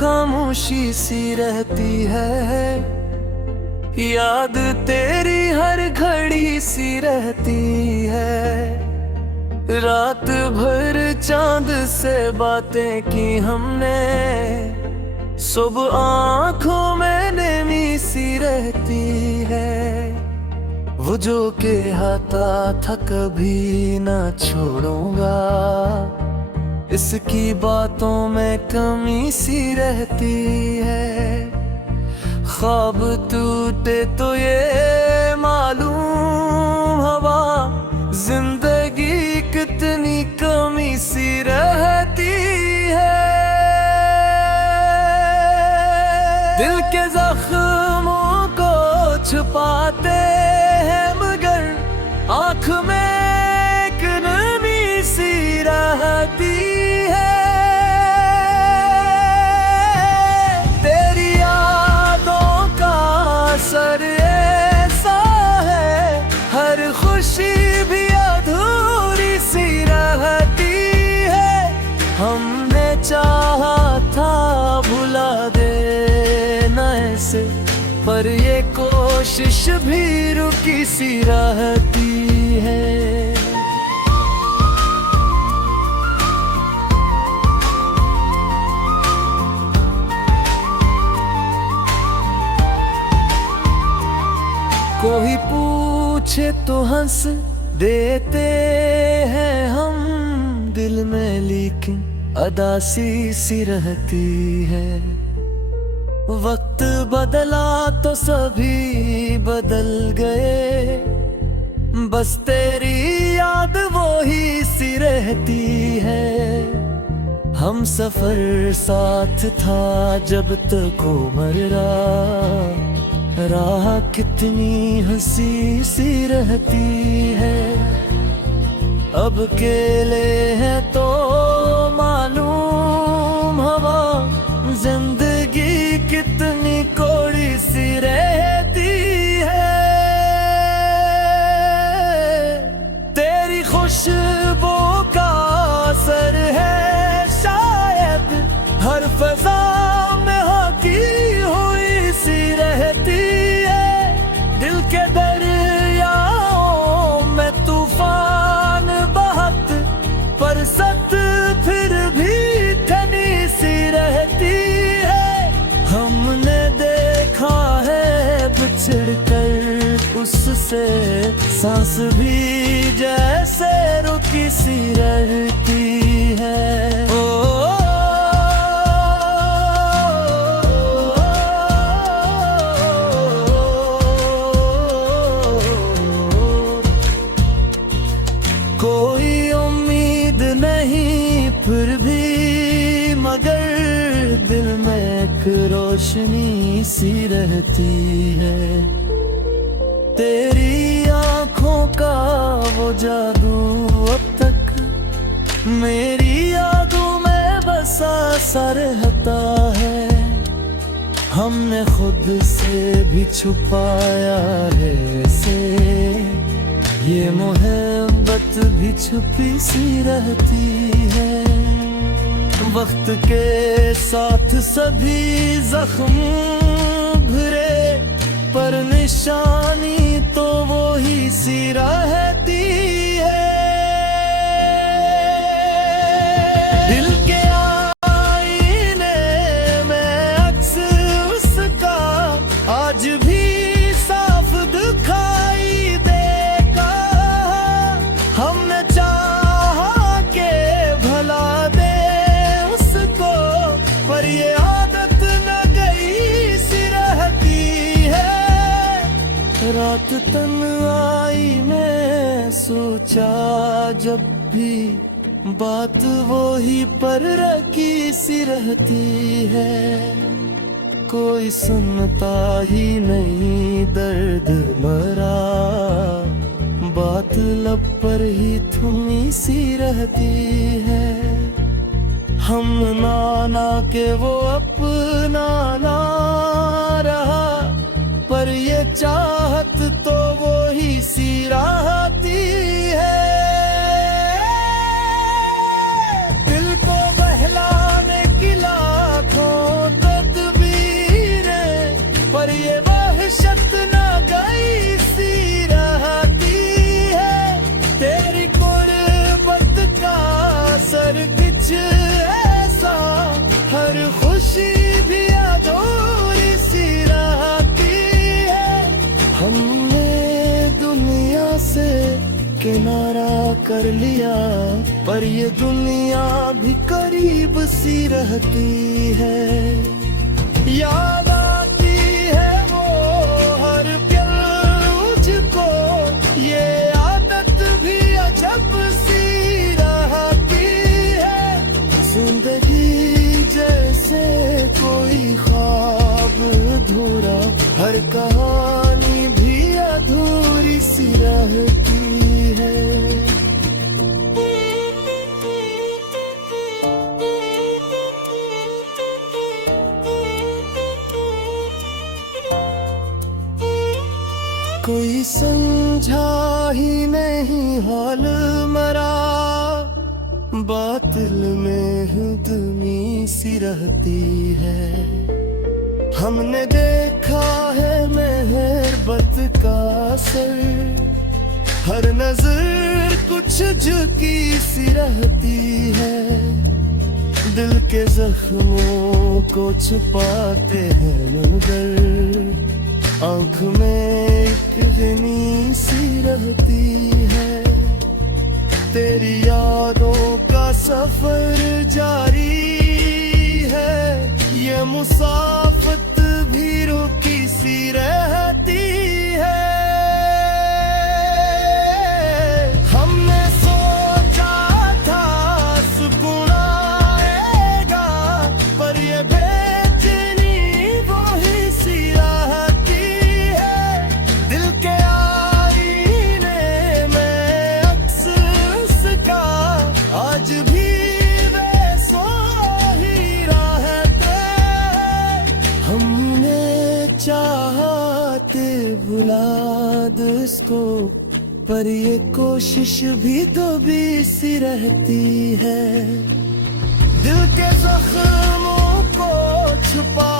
खामोशी सी रहती है, याद तेरी हर घड़ी सी रहती है। रात भर चांद से बातें की हमने, सुबह आंखों में नेमी सी रहती है। वो जो के हाथा था कभी ना छोड़ूंगा, इसकी बातों में कमी सी रहती है। ख्वाब टूटे तो ये मालूम हवा, जिंदगी कितनी कमी सी रहती है। दिल के जख्मों को छुपाते हैं मगर आँख में एक नमी सी रहती है। तेरी यादों का असर ऐसा है, हर खुशी भी अधूरी सी रहती है। हमने चाहा था भुला देना ऐसे, पर ये कोशिश भी रुकी सी रहती है। कोई पूछे तो हंस देते हैं हम, दिल में लेकिन अदासी सी रहती है। वक्त बदला तो सभी बदल गए, बस तेरी याद वो ही सी रहती है। हम सफर साथ था जब तक उम्र राह कितनी हंसी सी रहती है। अब अकेले हैं तो मालूम हवा, जिंदगी कितनी कोड़ी सी रहती है। तेरी खुशबू का असर है शायद, हर फजा में हकी हुई सी रहती है। दिल के दरियाओं में तूफान बहत, पर सत फिर भी ठनी सी रहती है। हमने देखा है बिछड़ कर उससे, सांस भी जैसे रुकी सी रहती है। ओ कोई उम्मीद नहीं फिर भी, मगर दिल में एक रोशनी सी रहती है। तेरी आंखों का वो जादू अब तक मेरी यादों में बसा सा रहता है। हमने खुद से भी छुपाया है इसे, ये मोहब्बत भी छुपी सी रहती है। वक्त के साथ सभी जख्म भरे, पर निशानी तो वो ही सी रहती है। दिल के आईने में अक्स उसका आज भी साफ दिखाई देगा। हमने चाहा के भला दे उसको, पर ये आदत न गई सी रहती है। रात तन्हाई में सोचा जब भी, बात वो ही पर रखी सी रहती है। कोई सुनता ही नहीं दर्द मरा, बात लब पर ही थमी सी रहती है। हम नाना के वो अपना ना रहा, पर ये चाहत तो वो ही सी रहती है। दिल को बहलाने की लाखों कर लिया, पर ये दुनिया भी करीब सी रहती है। याद आती है वो हर पल मुझको, ये आदत भी अजब सी रहती है। जिंदगी जैसे कोई ख्वाब अधूरा, हर कहानी भी अधूरी सी रहती है। कोई समझा ही नहीं हाल मरा, बातिल में हुद्मी सी रहती है। हमने देखा है मेहरबत का असर, हर नजर कुछ झुकी सी रहती है। दिल के जख्मों को छुपाते हैं मगर, आँख में एक गनी सी रहती है। तेरी यादों का सफर जारी है, ये मुसाफत भी रुकी सी रहती है। हमने सोचा था सुकून आएगा, पर ये बेचैनी वही सी रहती है। दिल के आईने में अक्स उसका, आज भी वे सो ही रहते हैं। हमने चाहते भुला दो इसको, पर ये कोशिश भी दबी सी रहती है। दिल के जख्मों को छुपा